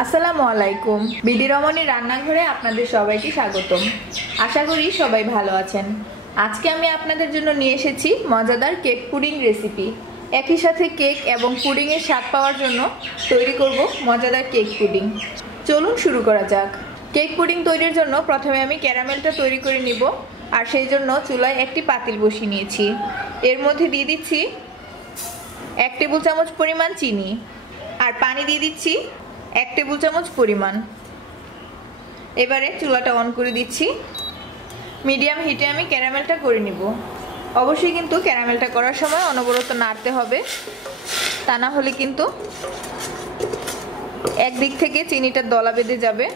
আসসালামু আলাইকুম। বিডি রমণী রান্নাঘরে আপনাদের সবাইকে স্বাগতম। আশা করি সবাই ভালো আছেন। আজকে আমি আপনাদের জন্য নিয়ে এসেছি মজাদার কেক পুডিং রেসিপি। একই সাথে কেক এবং পুডিং এর স্বাদ পাওয়ার জন্য তৈরি করব মজাদার কেক পুডিং। চলুন শুরু করা যাক। কেক পুডিং তৈরির জন্য প্রথমে আমি ক্যারামেলটা তৈরি করে নিব, আর সেই জন্য চুলায় একটি পাতিল বসিয়ে নিয়েছি। এর মধ্যে দিয়ে দিচ্ছি 1 টেবিল চামচ পরিমাণ চিনি, আর পানি দিয়ে দিচ্ছি 1 টেবিল চামচ পরিমাণ। এবারে চুলাটা অন করে দিচ্ছি। মিডিয়াম হিটে আমি ক্যারামেলটা করে নিব। অবশ্যই কিন্তু ক্যারামেলটা করার সময় অনবরত নাড়তে হবে, তা না হলে কিন্তু একদিক থেকে চিনিটা দলা বেঁধে যাবে।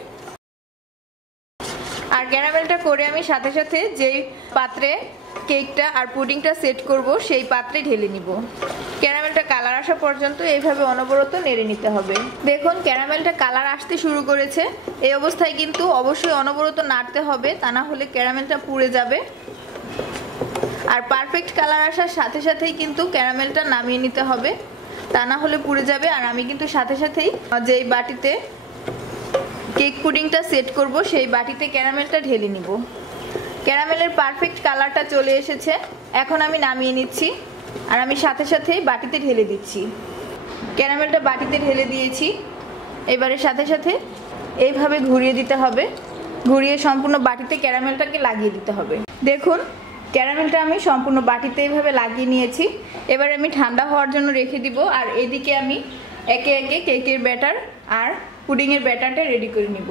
আর ক্যারামেলটা করে আমি সাথে সাথে যেই পাত্রে কেকটা আর পুডিংটা সেট করব সেই পাত্রে ঢেলে নিব। ক্যারামেলটা কালার আসা পর্যন্ত এইভাবে অনবরত নেড়ে নিতে হবে। দেখুন ক্যারামেলটা কালার আসতে শুরু করেছে। এই অবস্থায় কিন্তু অবশ্যই অনবরত নাড়তে হবে, তা না হলে ক্যারামেলটা পুড়ে যাবে। আর পারফেক্ট কালার আসার সাথে সাথেই কিন্তু ক্যারামেলটা নামিয়ে নিতে হবে, তা না হলে পুড়ে যাবে। আর আমি কিন্তু সাথে সাথেই যেই বাটিতে কেক পুডিংটা সেট করব সেই বাটিতে ক্যারামেলটা ঢেলে নিব। ক্যারামেলের পারফেক্ট কালারটা চলে এসেছে। এখন আমি নামিয়ে নিচ্ছি, আর আমি সাথে সাথে বাটিতে ঢেলে দিচ্ছি। ক্যারামেলটা বাটিতে ঢেলে দিয়েছি। এবারে সাথে সাথে এইভাবে ঘুরিয়ে দিতে হবে। ঘুরিয়ে সম্পূর্ণ বাটিতে ক্যারামেলটাকে লাগিয়ে দিতে হবে। দেখুন ক্যারামেলটা আমি সম্পূর্ণ বাটিতে এইভাবে লাগিয়ে নিয়েছি। এবারে আমি ঠান্ডা হওয়ার জন্য রেখে দিব। আর এদিকে আমি একে একে কেকের ব্যাটার আর পুডিংয়ের ব্যাটারটা রেডি করে নিব।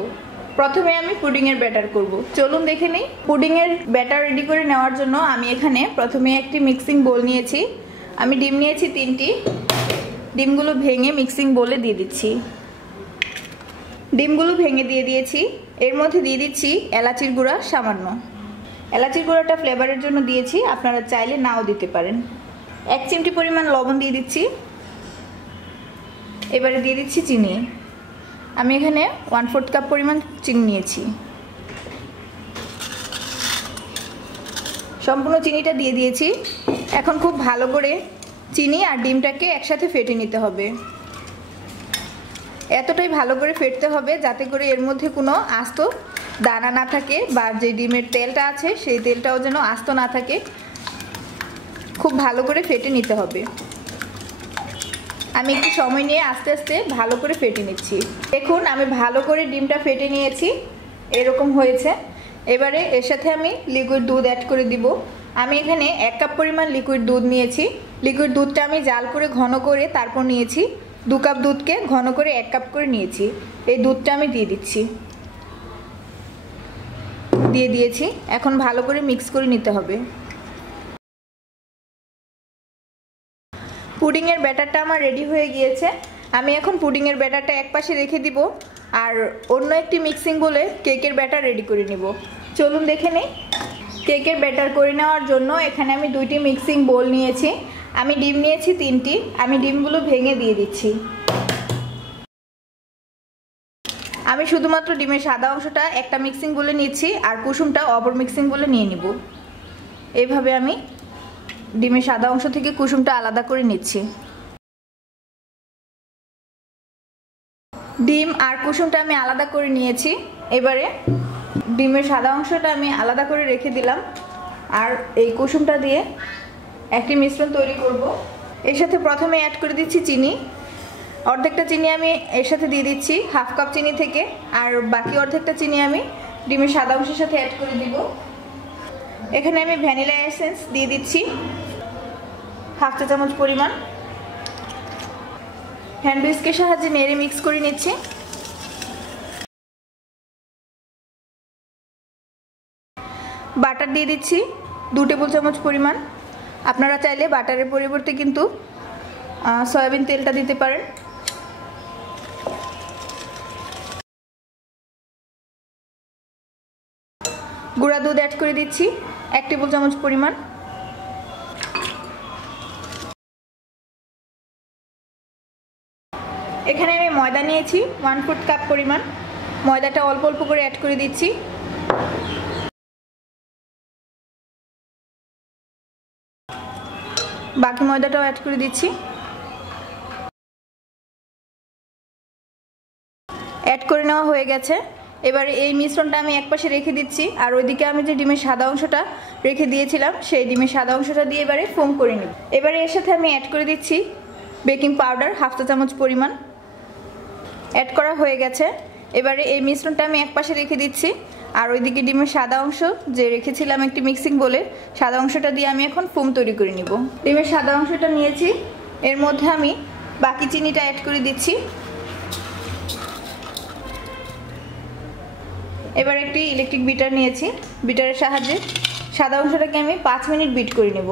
প্রথমে আমি পুডিংয়ের ব্যাটার করব। চলুন দেখে নিই। পুডিংয়ের ব্যাটার রেডি করে নেওয়ার জন্য আমি এখানে প্রথমে একটি মিক্সিং বোল নিয়েছি। আমি ডিম নিয়েছি 3টি। ডিমগুলো ভেঙে মিক্সিং বোলে দিয়ে দিচ্ছি। ডিমগুলো ভেঙে দিয়ে দিয়েছি। এর মধ্যে দিয়ে দিচ্ছি এলাচির গুঁড়া সামান্য। এলাচির গুঁড়াটা ফ্লেভারের জন্য দিয়েছি, আপনারা চাইলে নাও দিতে পারেন। 1 চিমটি পরিমাণ লবণ দিয়ে দিচ্ছি। এবারে দিয়ে দিচ্ছি চিনি। আমি এখানে 1/4 কাপ পরিমাণ চিনি নিয়েছি। সম্পূর্ণ চিনিটা দিয়ে দিয়েছি। এখন খুব ভালো করে চিনি আর ডিমটাকে একসাথে ফেটে নিতে হবে। এতটাই ভালো করে ফেটতে হবে যাতে করে এর মধ্যে কোনো আস্ত দানা না থাকে, বা যে ডিমের তেলটা আছে সেই তেলটাও যেন আস্ত না থাকে। খুব ভালো করে ফেটে নিতে হবে। আমি একটু সময় নিয়ে আস্তে আস্তে ভালো করে ফেটে নিচ্ছি। দেখুন আমি ভালো করে ডিমটা ফেটে নিয়েছি, এরকম হয়েছে। এবারে এর সাথে আমি লিকুইড দুধ অ্যাড করে দিব। আমি এখানে 1 কাপ পরিমাণ লিকুইড দুধ নিয়েছি। লিকুইড দুধটা আমি জাল করে ঘন করে তারপর নিয়েছি। 2 কাপ দুধকে ঘন করে 1 কাপ করে নিয়েছি। এই দুধটা আমি দিয়ে দিচ্ছি। দিয়ে দিয়েছি। এখন ভালো করে মিক্স করে নিতে হবে। পুডিংয়ের ব্যাটারটা আমার রেডি হয়ে গিয়েছে। আমি এখন পুডিংয়ের ব্যাটারটা একপাশে রেখে দিব, আর অন্য একটি মিক্সিং বলে কেকের ব্যাটার রেডি করে নিব। চলুন দেখে নিই। কেকের ব্যাটার করে নেওয়ার জন্য এখানে আমি 2টি মিক্সিং বোল নিয়েছি। আমি ডিম নিয়েছি 3টি। আমি ডিমগুলো ভেঙে দিয়ে দিচ্ছি। আমি শুধুমাত্র ডিমের সাদা অংশটা একটা মিক্সিং বলে নিচ্ছি, আর কুসুমটা অপর মিক্সিং বলে নিয়ে নিব। এইভাবে আমি ডিমের সাদা অংশ থেকে কুসুমটা আলাদা করে নিচ্ছি। ডিম আর কুসুমটা আমি আলাদা করে নিয়েছি। এবারে ডিমের সাদা অংশটা আমি আলাদা করে রেখে দিলাম, আর এই কুসুমটা দিয়ে একটি মিশ্রণ তৈরি করব। এর সাথে প্রথমে অ্যাড করে দিচ্ছি চিনি। অর্ধেকটা চিনি আমি এর সাথে দিয়ে দিচ্ছি 1/2 কাপ চিনি থেকে, আর বাকি অর্ধেকটা চিনি আমি ডিমের সাদা অংশের সাথে অ্যাড করে দিব। এখানে আমি ভ্যানিলা এসেন্স দিয়ে দিচ্ছি 1/2 চা চামচ পরিমাণ। হ্যান্ড হুইস্কের সাহায্যে নেড়ে মিক্স করে নিচ্ছি। বাটার দিয়ে দিচ্ছি 2 টেবিল চামচ পরিমাণ। আপনারা চাইলে বাটারের পরিবর্তে কিন্তু সয়াবিন তেলটা দিতে পারেন। গুঁড়া দুধ অ্যাড করে দিচ্ছি 1 টেবিল চামচ পরিমাণ। এখানে আমি ময়দা নিয়েছি 1/4 কাপ পরিমাণ। ময়দাটা অল্প অল্প করে অ্যাড করে দিচ্ছি। বাকি ময়দাটাও অ্যাড করে দিচ্ছি। অ্যাড করে নেওয়া হয়ে গেছে। এবারে এই মিশ্রণটা আমি একপাশে রেখে দিচ্ছি, আর ওইদিকে আমি যে ডিমের সাদা অংশটা রেখে দিয়েছিলাম সেই ডিমের সাদা অংশটা দিয়ে এবারে ফোম করে নিব। এবারে এর সাথে আমি অ্যাড করে দিচ্ছি বেকিং পাউডার 1/2 চা চামচ পরিমাণ। অ্যাড করা হয়ে গেছে। এবারে এই মিশ্রণটা আমি একপাশে রেখে দিচ্ছি, আর ওইদিকে ডিমের সাদা অংশ যে রেখেছিলাম একটি মিক্সিং বলে, সাদা অংশটা দিয়ে আমি এখন ফোম তৈরি করে নিব। ডিমের সাদা অংশটা নিয়েছি, এর মধ্যে আমি বাকি চিনিটা অ্যাড করে দিচ্ছি। এবার একটি ইলেকট্রিক বিটার নিয়েছি, বিটারের সাহায্যে সাদা অংশটাকে আমি 5 মিনিট বিট করে নেব।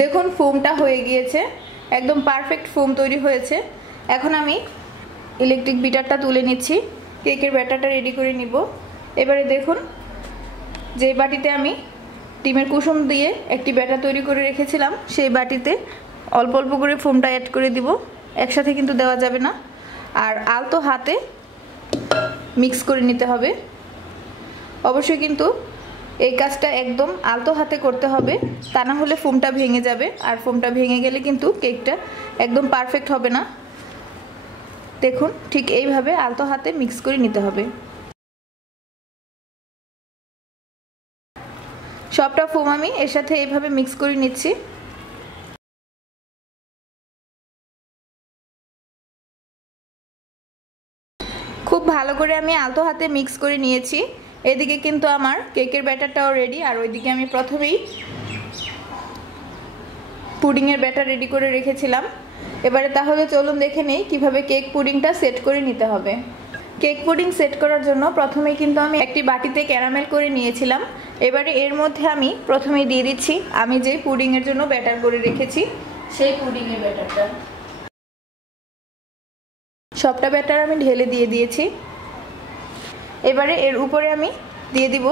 দেখুন ফোমটা হয়ে গিয়েছে, একদম পারফেক্ট ফোম তৈরি হয়েছে। এখন আমি ইলেকট্রিক বিটারটা তুলে নিচ্ছি, কেকের ব্যাটারটা রেডি করে নিব। এবারে দেখুন যে বাটিতে আমি ডিমের কুসুম দিয়ে একটি ব্যাটার তৈরি করে রেখেছিলাম, সেই বাটিতে অল্প অল্প করে ফোমটা অ্যাড করে দিব, একসাথে কিন্তু দেওয়া যাবে না। আর আলতো হাতে মিক্স করে নিতে হবে। অবশ্যই কিন্তু এই কাজটা একদম আলতো হাতে করতে হবে, তা না হলে ফোমটা ভেঙে যাবে, আর ফোমটা ভেঙে গেলে কিন্তু কেকটা একদম পারফেক্ট হবে না। দেখুন ঠিক এইভাবে আলতো হাতে মিক্স করে নিতে হবে। সবটা ফোম আমি এর সাথে এইভাবে মিক্স করে নিচ্ছি। খুব ভালো করে আমি আলতো হাতে মিক্স করে নিয়েছি। এদিকে কিন্তু আমার কেকের ব্যাটারটাও রেডি, আর ওইদিকে আমি প্রথমেই পুডিংয়ের ব্যাটার রেডি করে রেখেছিলাম। এবারে তাহলে চলুন দেখে নেই কিভাবে কেক পুডিংটা সেট করে নিতে হবে। কেক পুডিং সেট করার জন্য প্রথমেই কিন্তু আমি একটি বাটিতে ক্যারামেল করে নিয়েছিলাম। এবারে এর মধ্যে আমি প্রথমেই দিয়ে দিচ্ছি আমি যে পুডিংয়ের জন্য ব্যাটার করে রেখেছি সেই পুডিংয়ের ব্যাটারটা। সবটা ব্যাটার আমি ঢেলে দিয়ে দিয়েছি। এবারে এর উপরে আমি দিয়ে দিব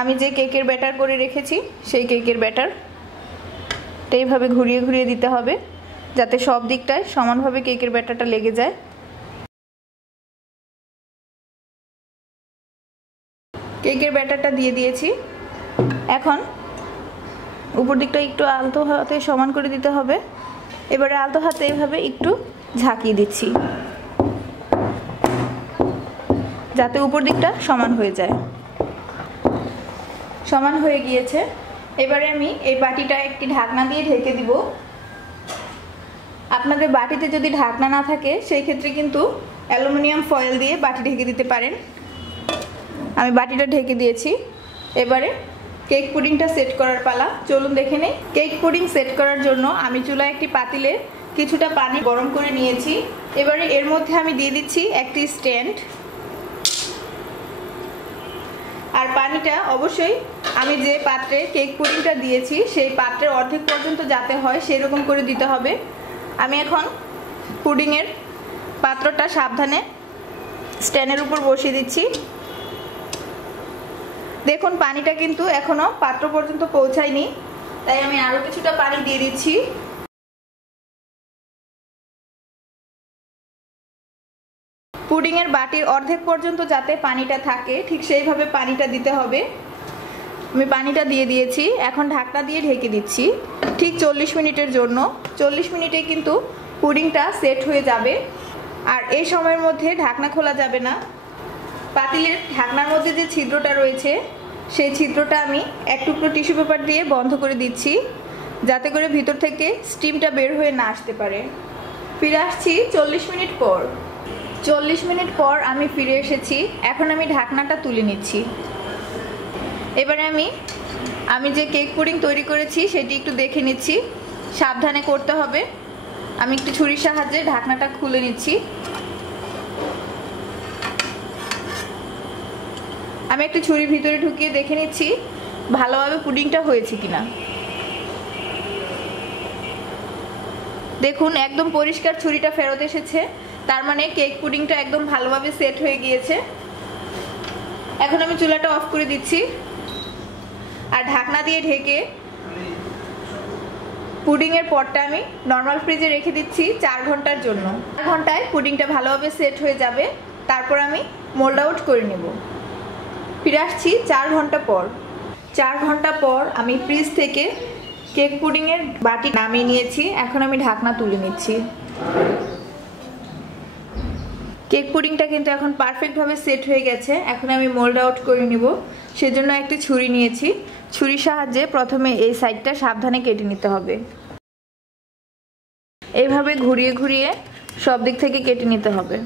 আমি যে কেকের ব্যাটার করে রেখেছি সেই কেকের ব্যাটার। এইভাবে ঘুরিয়ে ঘুরিয়ে দিতে হবে যাতে সব দিকটায় সমানভাবে কেকের ব্যাটারটা লেগে যায়। কেকের ব্যাটারটা দিয়ে দিয়েছি। এখন উপর দিকটা একটু আলতো হাতে সমান করে দিতে হবে। এবারে আলতো হাতে এইভাবে একটু ঝাঁকিয়ে দিচ্ছি যাতে উপর দিকটা সমান হয়ে যায়। সমান হয়ে গিয়েছে। এবারে আমি এই বাটিটা একটি ঢাকনা দিয়ে ঢেকে দিব। আপনাদের বাটিতে যদি ঢাকনা না থাকে সেই ক্ষেত্রে কিন্তু অ্যালুমিনিয়াম ফয়েল দিয়ে বাটি ঢেকে দিতে পারেন। আমি বাটিটা ঢেকে দিয়েছি। এবারে কেক পুডিংটা সেট করার পালা, চলুন দেখে নেই। কেক পুডিং সেট করার জন্য আমি চুলায় একটি পাতিলে কিছুটা পানি গরম করে নিয়েছি। এবারে এর মধ্যে আমি দিয়ে দিচ্ছি একটি স্ট্যান্ড। আর পানিটা অবশ্যই আমি যে পাত্রে কেক পুডিংটা দিয়েছি সেই পাত্রের অর্ধেক পর্যন্ত যাতে হয় সেরকম করে দিতে হবে। আমি এখন পুডিংয়ের পাত্রটা সাবধানে স্ট্যান্ডের উপর বসিয়ে দিচ্ছি। দেখুন পানিটা কিন্তু এখনো পাত্র পর্যন্ত পৌঁছায়নি, তাই আমি আরো কিছুটা পানি দিয়ে দিচ্ছি। পুডিংয়ের বাটির অর্ধেক পর্যন্ত যাতে পানিটা থাকে ঠিক সেইভাবে পানিটা দিতে হবে। আমি পানিটা দিয়ে দিয়েছি। এখন ঢাকনা দিয়ে ঢেকে দিচ্ছি ঠিক 40 মিনিটের জন্য। 40 মিনিটে কিন্তু পুডিংটা সেট হয়ে যাবে। আর এই সময়ের মধ্যে ঢাকনা খোলা যাবে না। পাতিলের ঢাকনার মধ্যে যে ছিদ্রটা রয়েছে সেই ছিদ্রটা আমি এক টুকরো টিস্যু পেপার দিয়ে বন্ধ করে দিচ্ছি যাতে করে ভিতর থেকে স্টিমটা বের হয়ে না আসতে পারে। ফিরে আসছি 40 মিনিট পর। 40 মিনিট পর আমি ফিরে এসেছি। এখন আমি ঢাকনাটা তুলে নিচ্ছি। এবারে আমি যে কেক পুডিং তৈরি করেছি সেটি একটু দেখে নিচ্ছি। সাবধানে করতে হবে। আমি একটু ছুরির সাহায্যে ঢাকনাটা খুলে নিচ্ছি। আমি একটু ছুরি ভিতরে ঢুকিয়ে দেখে নিচ্ছি ভালোভাবে পুডিংটা হয়েছে কিনা। দেখুন একদম পরিষ্কার ছুরিটা ফেরত এসেছে, তার মানে কেক পুডিংটা একদম ভালোভাবে সেট হয়ে গিয়েছে। এখন আমি চুলাটা অফ করে দিচ্ছি আর ঢাকনা দিয়ে ঢেকে পুডিংয়ের পটটা আমি নর্মাল ফ্রিজে রেখে দিচ্ছি 4 ঘন্টার জন্য। 4 ঘন্টায় পুডিংটা ভালোভাবে সেট হয়ে যাবে। তারপর আমি মোল্ড আউট করে নেব। ফিরে আসছি 4 ঘন্টা পর। 4 ঘন্টা পর আমি ফ্রিজ থেকে কেক পুডিং এর বাটি নামিয়ে নিয়েছি, এখন আমি ঢাকনা তুলে নিচ্ছি। কেক পুডিংটা কিন্তু এখন পারফেক্ট ভাবে সেট হয়ে গেছে। এখন আমি মোল্ড আউট করে নিব। সেজন্য একটি ছুরি নিয়েছি। ছুরির সাহায্যে প্রথমে এই সাইডটা সাবধানে কেটে নিতে হবে। এইভাবে ঘুরিয়ে ঘুরিয়ে সব দিক থেকে কেটে নিতে হবে।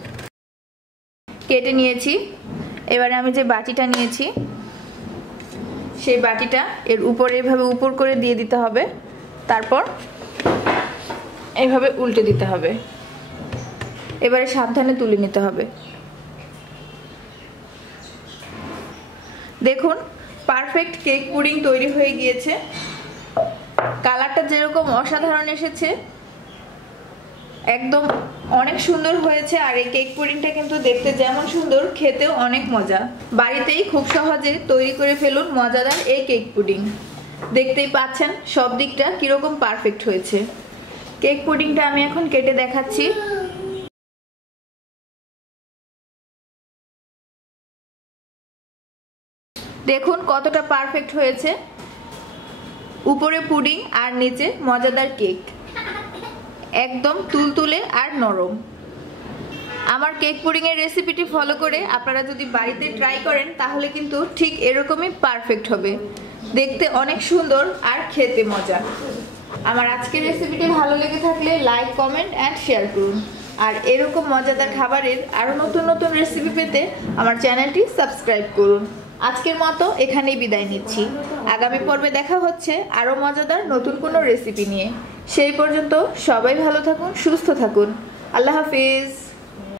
কেটে নিয়েছি। এবারে আমি যে বাটিটা নিয়েছি সেই বাটিটা এর উপরে এইভাবে উপর করে দিয়ে দিতে হবে। তারপর এইভাবে উল্টে দিতে হবে। এবারে সাবধানে তুলে নিতে হবে। দেখুন পারফেক্ট কেক পুডিং তৈরি হয়ে গিয়েছে। কালারটা যেরকম অসাধারণ এসেছে, একদম অনেক সুন্দর হয়েছে। আর এই কেক পুডিংটা কিন্তু দেখতে যেমন সুন্দর, খেতেও অনেক মজা। বাড়িতেই খুব সহজে তৈরি করে ফেলুন মজাদার এই কেক পুডিং। দেখতেই পাচ্ছেন সব দিকটা কিরকম পারফেক্ট হয়েছে। কেক পুডিংটা আমি এখন কেটে দেখাচ্ছি। দেখুন কতটা পারফেক্ট হয়েছে। উপরে পুডিং আর নিচে মজাদার কেক, একদম তুলতুলে আর নরম। আমার কেক পুডিং এর রেসিপিটি ফলো করে আপনারা যদি বাড়িতে ট্রাই করেন তাহলে কিন্তু ঠিক এরকমই পারফেক্ট হবে। দেখতে অনেক সুন্দর আর খেতে মজা। আমার আজকের রেসিপিটি ভালো লেগে থাকলে লাইক, কমেন্ট এন্ড শেয়ার করুন। আর এরকম মজাদার খাবারের আরো নতুন নতুন রেসিপি পেতে আমার চ্যানেলটি সাবস্ক্রাইব করুন। আজকের মতো এখানেই বিদায় নিচ্ছি। আগামী পর্বে দেখা হচ্ছে আরো মজাদার নতুন কোনো রেসিপি নিয়ে। সেই পর্যন্ত সবাই ভালো থাকুন, সুস্থ থাকুন। আল্লাহ হাফিজ।